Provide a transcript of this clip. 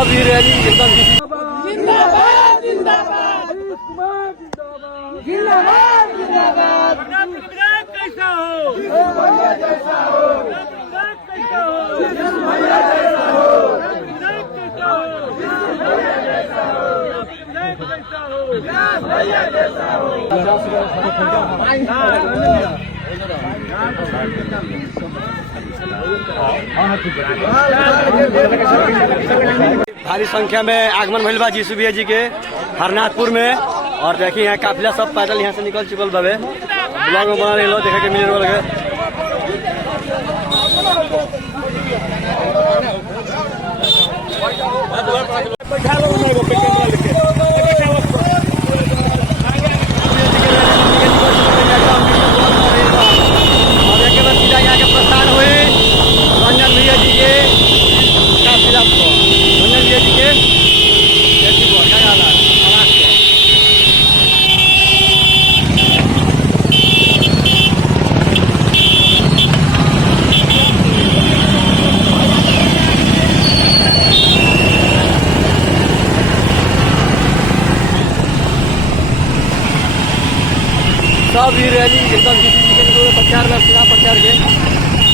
सब ही रैली एकदम जिंदाबाद जिंदाबाद जिंदाबाद जिंदाबाद विधायक कैसा हो भैया जैसा हो विधायक कैसा हो भैया जैसा हो विधायक कैसा हो भैया जैसा हो विधायक कैसा हो भैया जैसा हो भारी संख्या में आगमन भइल बा जीसू भैया जी के हरनाथपुर में। और देखिए यहाँ काफिला सब पैदल यहाँ से निकल चुकल बाबे। ब्लॉग में बना लो देखे के मिल रहा है। प्रस्थान हुए रंजन भैया जी के काफिला रंजन भैया जी के सब ही रैली एकदम प्रचार में चुनाव प्रचार के